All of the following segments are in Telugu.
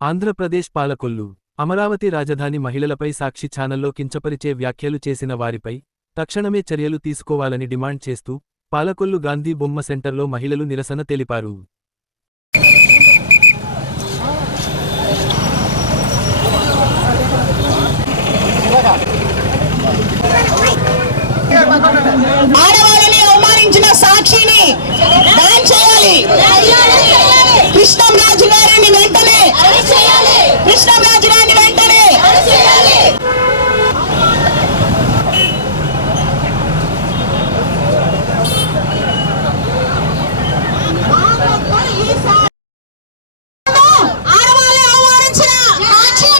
ఆంధ్రప్రదేశ్ పాలకొల్లు అమరావతి రాజధాని మహిళలపై సాక్షి ఛానల్లో కించపరిచే వ్యాఖ్యలు చేసిన వారిపై తక్షణమే చర్యలు తీసుకోవాలని డిమాండ్ చేస్తూ పాలకొల్లు గాంధీ బొమ్మ సెంటర్లో మహిళలు నిరసన తెలిపారు. ఆడవాళ్ళని అవమానించిన సాక్షిని బ్యాన్ చేయాలి. కృష్ణంరాజు గారిని వెంటనే కృష్ణంరాజు గారిని వెంటనే ఆడవాళ్ళని అవమానించిన సాక్షి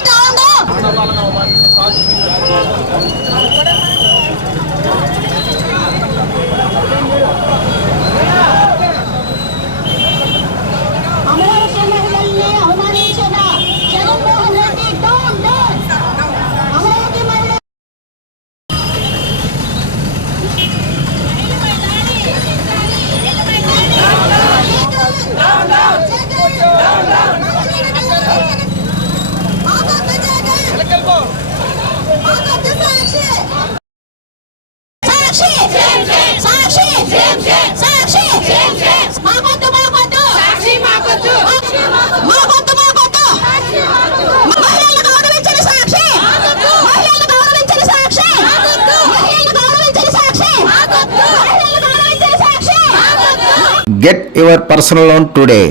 Get your personal loan today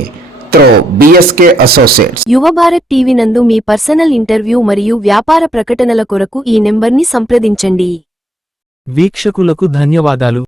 through BSK Associates. యువ భారత్ టీవీ నందు మీ పర్సనల్ ఇంటర్వ్యూ మరియు వ్యాపార ప్రకటనల కొరకు ఈ నెంబర్ని సంప్రదించండి. వీక్షకులకు ధన్యవాదాలు.